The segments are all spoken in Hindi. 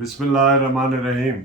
बिस्मिल्लाहिर्रहमानिर्रहीम।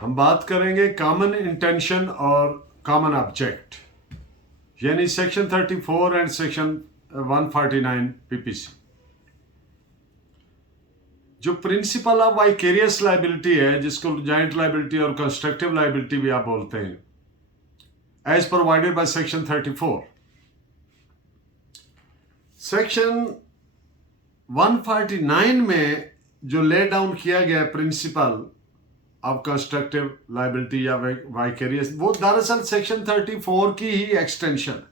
हम बात करेंगे कॉमन इंटेंशन और कॉमन ऑब्जेक्ट, यानी सेक्शन 34 एंड सेक्शन 149 पीपीसी। जो प्रिंसिपल ऑफ वाइकेरियस लाइबिलिटी है, जिसको जॉइंट लाइबिलिटी और कंस्ट्रक्टिव लाइबिलिटी भी आप बोलते हैं, as provided by section 34। Section 149 में जो ले डाउन किया गया प्रिंसिपल ऑफ कंस्ट्रक्टिव लाइबिलिटी या वाइकेरियस, वो दरअसल सेक्शन 34 की ही एक्सटेंशन है।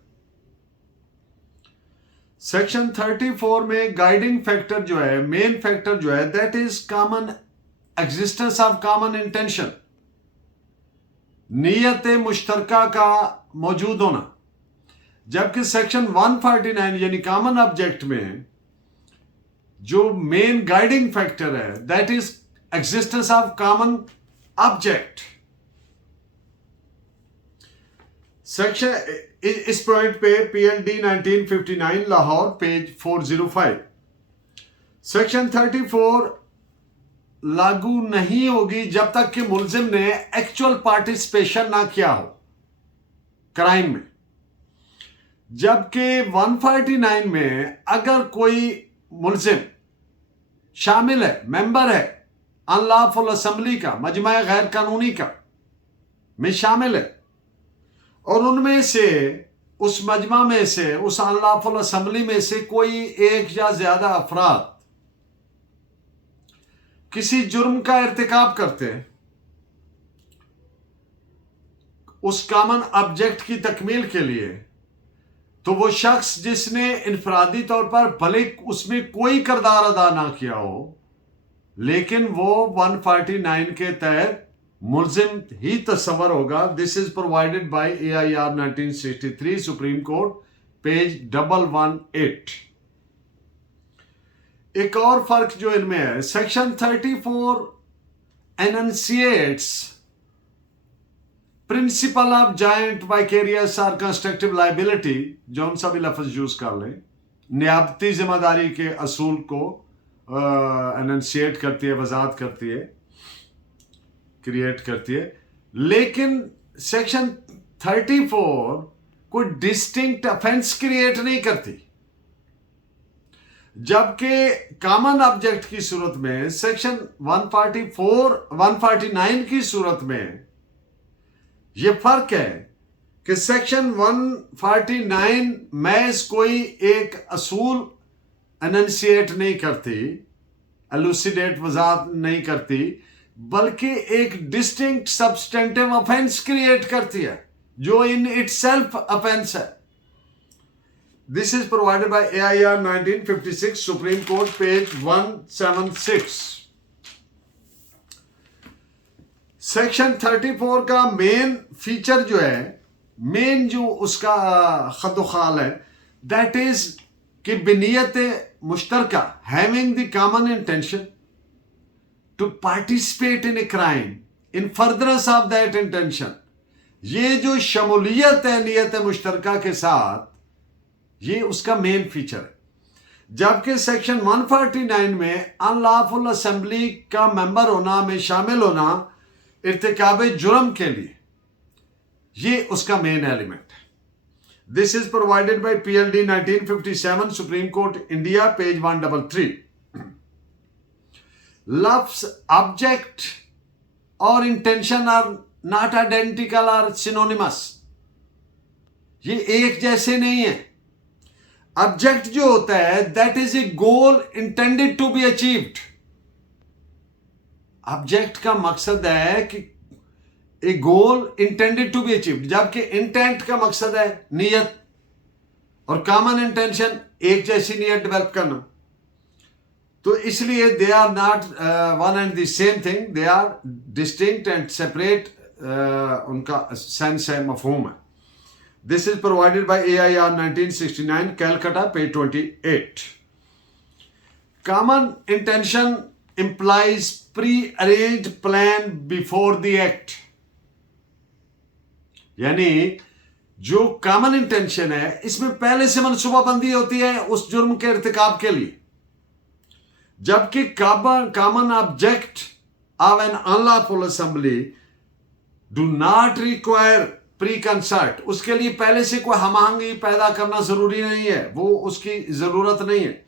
सेक्शन 34 में गाइडिंग फैक्टर जो है, मेन फैक्टर जो है, that is common existence of common intention, नीयत मुश्तरका का मौजूद होना। जबकि सेक्शन 149 यानी कॉमन ऑब्जेक्ट में जो मेन गाइडिंग फैक्टर है, that is existence of common object. Section इस पॉइंट पे पीएलडी 1959 लाहौर पेज 405। सेक्शन 34 लागू नहीं होगी जब तक कि मुलजिम ने एक्चुअल पार्टिसिपेशन ना किया हो क्राइम में। जबकि 149 में अगर कोई मुलजिम शामिल है, मेंबर है अनलॉफुल असेंबली का, मजमा गैर कानूनी का में शामिल है, और उनमें से, उस मजमा में से, उस अनलॉफुल असेंबली में से कोई एक या ज्यादा अफराद किसी जुर्म का इर्तिकाब करते हैं, उस कॉमन ऑब्जेक्ट की तकमील के लिए, तो वो शख्स जिसने इनफरादी तौर पर भले उसमें कोई किरदार अदा ना किया हो, लेकिन वो 149 के तहत मुलजिम ही तस्वर होगा। This is provided by AIR 1963 supreme court page 118। एक और फर्क जो इनमें है, section 34 enunciates principle of joint vicarious और कंस्ट्रक्टिव लाइबिलिटी, जो हम सभी लफ्ज यूज कर लें, नियाबती जिम्मेदारी के असूल को एनंसिएट करती है, वजाहत करती है, क्रिएट करती है। लेकिन सेक्शन 34 कोई डिस्टिंक्ट ऑफेंस क्रिएट नहीं करती। जबकि कॉमन ऑब्जेक्ट की सूरत में सेक्शन 149 की सूरत में यह फर्क है कि सेक्शन 149 महज कोई एक असूल एनंसिएट नहीं करती, एलुसिडेट वजाहत नहीं करती, बल्कि एक डिस्टिंक्ट सब्सटेंटिव ऑफेंस क्रिएट करती है जो इन इटसेल्फ ऑफेंस है। This is provided by AIR 1956 supreme court page 176। Section 34 का मेन फीचर जो है, मेन जो उसका खतोखाल है, दैट इज कि बिनियत मुश्तरका, having the common intention to participate in a crime in furtherance of that intention। ये जो शमूलियत है नियत मुश्तरका के साथ, ये उसका मेन फीचर है। जबकि सेक्शन 149 में अनलॉफुल असेंबली का मेंबर होना, में शामिल होना इर्तिकाब जुर्म के लिए, ये उसका मेन एलिमेंट है। This is provided by PLD 1957 supreme court India page 133। लफ्ज ऑब्जेक्ट और इंटेंशन आर नॉट आइडेंटिकल और सिनोनिमस, ये एक जैसे नहीं है। ऑब्जेक्ट जो होता है, that is a goal intended to be achieved. Object का मकसद है कि a goal intended to be achieved, जबकि इंटेंट का मकसद है नीयत, और कॉमन इंटेंशन एक जैसी नीयत डेवलप करना। तो इसलिए they are not one and the same thing, they are distinct and separate, उनका सेंस है, मफहूम है। This is provided by AIR 1969 Calcutta page 28। Common intention implies prearranged plan before the act, यानी जो कॉमन इंटेंशन है, इसमें पहले से मनसूबाबंदी होती है उस जुर्म के इर्तिकाब के लिए। जबकि common object of an unlawful assembly do not require preconcert, उसके लिए पहले से कोई हमआहंगी पैदा करना जरूरी नहीं है, वो उसकी जरूरत नहीं है।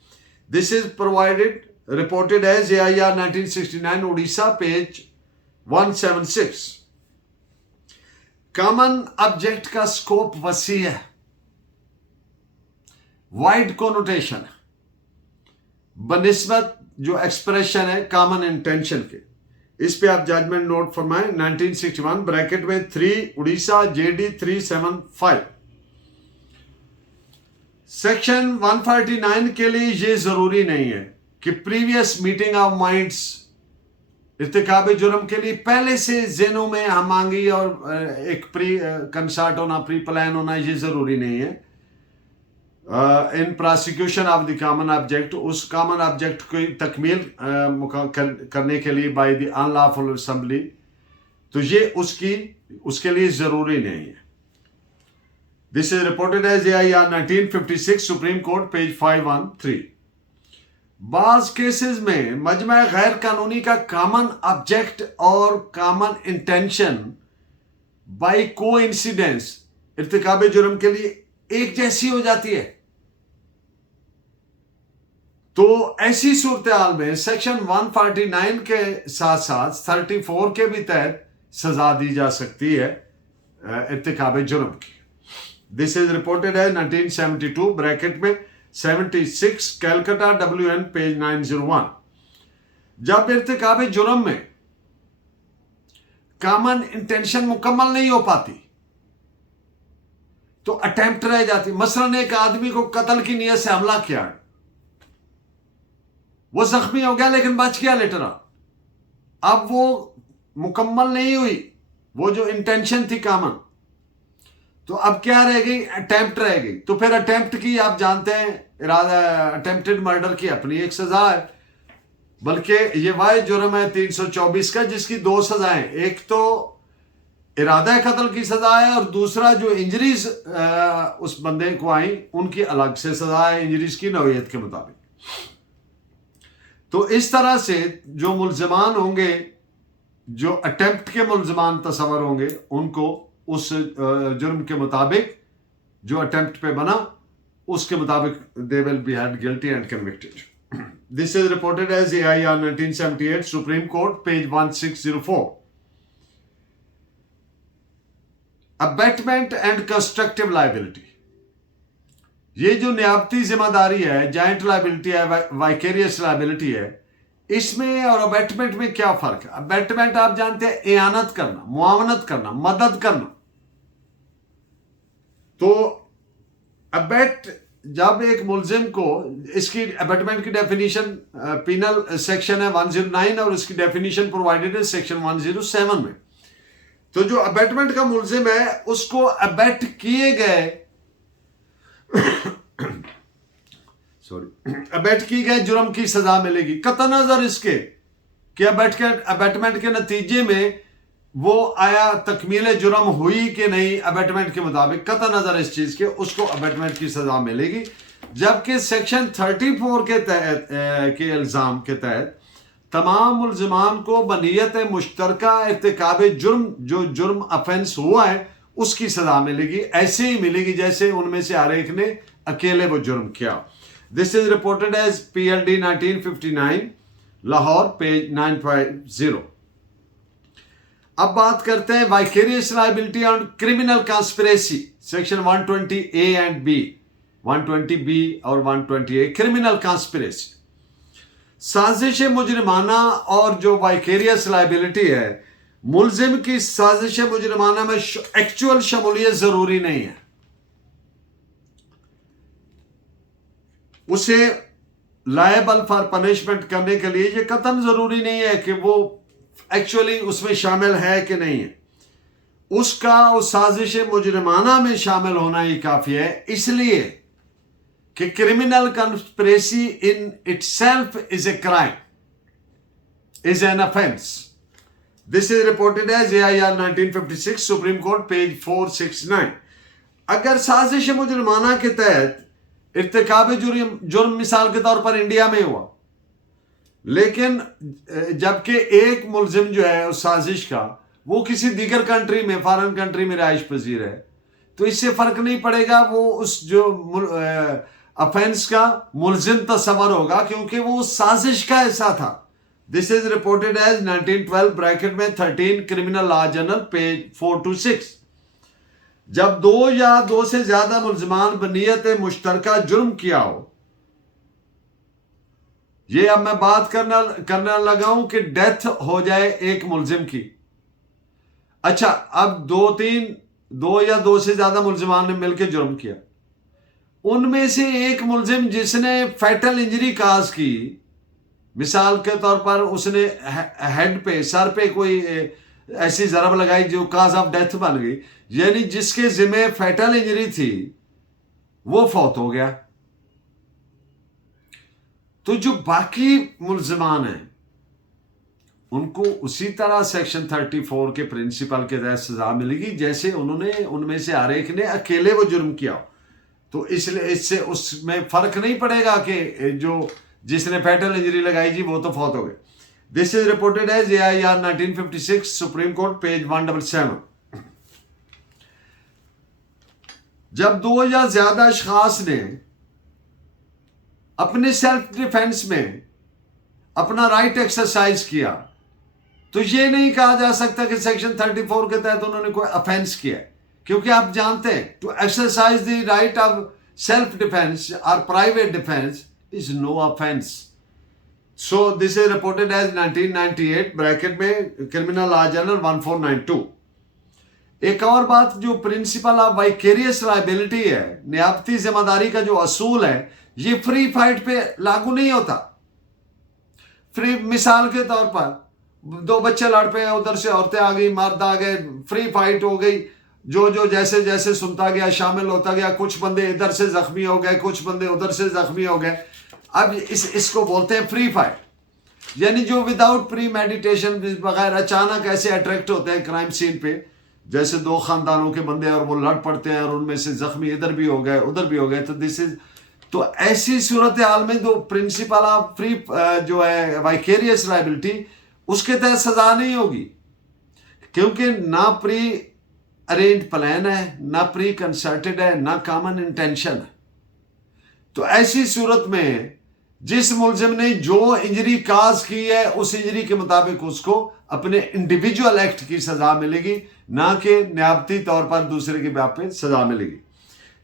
This is provided reported as AIR 1969 Orissa page 176। Common object का स्कोप वसी है, वाइड कोनोटेशन है बनिस्बत जो एक्सप्रेशन है कॉमन इंटेंशन के। इस पे आप जजमेंट नोट फरमाएं 1961 ब्रैकेट में 3 उड़ीसा JD 375। सेक्शन 149 के लिए यह जरूरी नहीं है कि प्रीवियस मीटिंग ऑफ माइंड्स इर्तिकाब जुर्म के लिए पहले से ज़हनों में हमआहंगी और एक प्री कंसर्ट होना, प्री प्लान होना, ये जरूरी नहीं है। In prosecution of the common object, उस कॉमन ऑब्जेक्ट की तकमील करने के लिए बाय द अनलॉफुल असेंबली, तो ये उसके लिए जरूरी नहीं है। This is reported as AIR 1956 supreme court page 513। बाज केसेस में मजमा गैर कानूनी का कॉमन ऑब्जेक्ट और common intention by coincidence इर्तिकाब जुर्म के लिए एक जैसी हो जाती है। तो ऐसी सूरत हाल में सेक्शन 149 के साथ साथ 34 के भी तहत सजा दी जा सकती है इर्तिकाब जुर्म की। दिस इज रिपोर्टेड है 1972 ब्रैकेट में 76 कैलकाटा WN पेज 901। जब इर्तिकाब जुर्म में कॉमन इंटेंशन मुकम्मल नहीं हो पाती तो अटेम्प्ट रह जाती। मसलन एक आदमी को कत्ल की नीयत से हमला किया, वो जख्मी हो गया लेकिन बच गया लेटर ऑन, अब वो मुकम्मल नहीं हुई वो जो इंटेंशन थी कॉमन, तो अब क्या रह गई? अटेम्प्ट रह गई। तो फिर अटेम्प्ट की आप जानते हैं इरादा, अटेम्प्टेड मर्डर की अपनी एक सजा है, बल्कि ये वाहिद जुर्म है 324 का जिसकी 2 सजाएं, एक तो इरादा कत्ल की सजा है और दूसरा जो इंजरीज उस बंदे को आई उनकी अलग से सजा है इंजरीज की नौयत के मुताबिक। तो इस तरह से जो मुल्ज़मान होंगे, जो अटेम्प्ट के मुल्ज़मान तस्वर होंगे, उनको उस जुर्म के मुताबिक जो अटेम्प्ट पे बना उसके मुताबिक they will be had guilty and convicted. This is reported as AIR 1978 supreme court page 1604। Abetment and constructive liability, ये जो नियाबती जिम्मेदारी है, जॉइंट लायबिलिटी है, वाइकेरियस लायबिलिटी है, इसमें और अबेटमेंट में क्या फर्क है? अबेटमेंट आप जानते हैं एआनत करना, मुआवनत करना, मदद करना। तो अबेट जब एक मुल्जिम को, इसकी अबेटमेंट की डेफिनेशन पीनल सेक्शन है 109 और इसकी डेफिनेशन प्रोवाइडेड है सेक्शन 107 में। तो जो अबेटमेंट का मुल्जिम है उसको अबेट किए गए अबेट की गए जुर्म की सजा मिलेगी, कतई नजर इसके कि अबेटमेंट के नतीजे में वो आया तकमील जुर्म हुई कि नहीं, अबेटमेंट के मुताबिक कतई नजर इस चीज के उसको अबेटमेंट की सजा मिलेगी। जबकि सेक्शन 34 के तहत के इल्जाम के तहत तमाम मुल्ज़िमान को बनियत मुश्तरका इर्तिकाब जुर्म, जो जुर्म अफेंस हुआ है उसकी सजा मिलेगी, ऐसे ही मिलेगी जैसे उनमें से हर एक ने अकेले वो जुर्म किया। This is reported as PLD 1959 Lahore page 950। अब बात करते हैं vicarious liability on criminal conspiracy, section 120A and B, 120B और 120A। क्रिमिनल कॉन्स्पिरेसी, साजिश मुजरिमाना और जो वाइकेरियस लायबिलिटी है, मुल्जिम की साजिश मुजरिमाना में एक्चुअल शमूलियत जरूरी नहीं है। उसे लायबल फॉर पनिशमेंट करने के लिए ये कतई जरूरी नहीं है कि वो एक्चुअली उसमें शामिल है कि नहीं है, उसका उस साजिश मुजरिमाना में शामिल होना ही काफी है, इसलिए कि criminal conspiracy in itself is a crime, is an offence. This is reported as AIR 1956 supreme court page 469। अगर साजिश मुजरिमाना के तहत इर्तिकाब जुर्म मिसाल के तौर पर इंडिया में हुआ लेकिन जबकि एक मुलजिम जो है उस साजिश का वो किसी दीगर कंट्री में, फॉरेन कंट्री में रिहाइश पजीर है, तो इससे फर्क नहीं पड़ेगा, वो उस जो अफेंस का मुलजिम तस्वर होगा क्योंकि वो साजिश का हिस्सा था। This is reported as 1912 bracket में 13 क्रिमिनल लॉ जर्नल पेज 426। जब दो या दो से ज्यादा मुलजमान बनियत मुश्तरका जुर्म किया हो, ये अब मैं बात करना लगा हूं कि डेथ हो जाए एक मुलजिम की। अच्छा, अब दो या दो से ज्यादा मुलजमान ने मिलकर जुर्म किया, उनमें से एक मुलजिम जिसने फैटल इंजरी काज की, मिसाल के तौर पर उसने हेड पे, सर पे कोई ऐसी जरब लगाई जो काज ऑफ डेथ बन गई, यानी जिसके जिम्मे फैटल इंजरी थी वो फौत हो गया, तो जो बाकी मुलजमान हैं उनको उसी तरह सेक्शन 34 के प्रिंसिपल के तहत सजा मिलेगी जैसे उन्होंने, उनमें से हर एक ने अकेले वो जुर्म किया। तो इसलिए इससे उसमें फर्क नहीं पड़ेगा कि जो जिसने फैटल इंजरी लगाई जी वो तो फौत हो गए। This is reported as AIR 1956 supreme court page 177। जब दो या ज्यादा अशखास ने अपने सेल्फ डिफेंस में अपना राइट एक्सरसाइज किया, तो ये नहीं कहा जा सकता कि सेक्शन 34 के तहत उन्होंने कोई ऑफेंस किया, क्योंकि आप जानते हैं to exercise the right of self defence और private defence is no offence. So this is reported as 1998 bracket में क्रिमिनल लॉ जर्नल 1492। एक और बात, जो प्रिंसिपल ऑफ वाइकेरियस लायबिलिटी है, नियाबती जिम्मेदारी का जो असूल है, ये फ्री फाइट पे लागू नहीं होता। फ्री, मिसाल के तौर पर दो बच्चे लड़ पे, उधर से औरतें आ गई, मर्द आ गए, फ्री फाइट हो गई, जो जैसे जैसे सुनता गया, शामिल होता गया, कुछ बंदे इधर से जख्मी हो गए, कुछ बंदे उधर से जख्मी हो गए। अब इसको बोलते हैं फ्री फाइट, यानी जो विदाउट प्री मेडिटेशन, बगैर अचानक ऐसे अट्रैक्ट होते हैं क्राइम सीन पे, जैसे दो खानदानों के बंदे और वो लड़ पड़ते हैं और उनमें से जख्मी इधर भी हो गए उधर भी हो गए। तो दिस इज, तो ऐसी सूरत हाल में जो प्रिंसिपल ऑफ फ्री जो है वाइकेरियस लायबिलिटी, उसके तहत सजा नहीं होगी, क्योंकि ना प्री अरेंज प्लान है, ना प्री कंसर्टेड है, ना कॉमन इंटेंशन है। तो ऐसी सूरत में जिस मुलजिम ने जो इंजरी काज की है, उस इंजरी के मुताबिक उसको अपने इंडिविजुअल एक्ट की सजा मिलेगी, ना कि नियाबती तौर पर दूसरे के बाप पे सजा मिलेगी।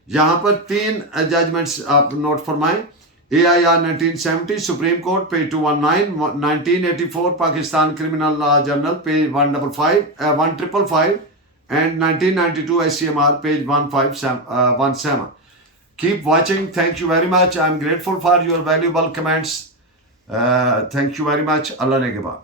यहां पर 3 जजमेंट्स आप नोट फरमाएं। AIR 1970 supreme court page 219, 1984 Pakistan criminal law journal page 1555 and 1992 SCMR page 1517. Keep watching. Thank you very much. I'm grateful for your valuable comments. Thank you very much. Allah ne ke baad.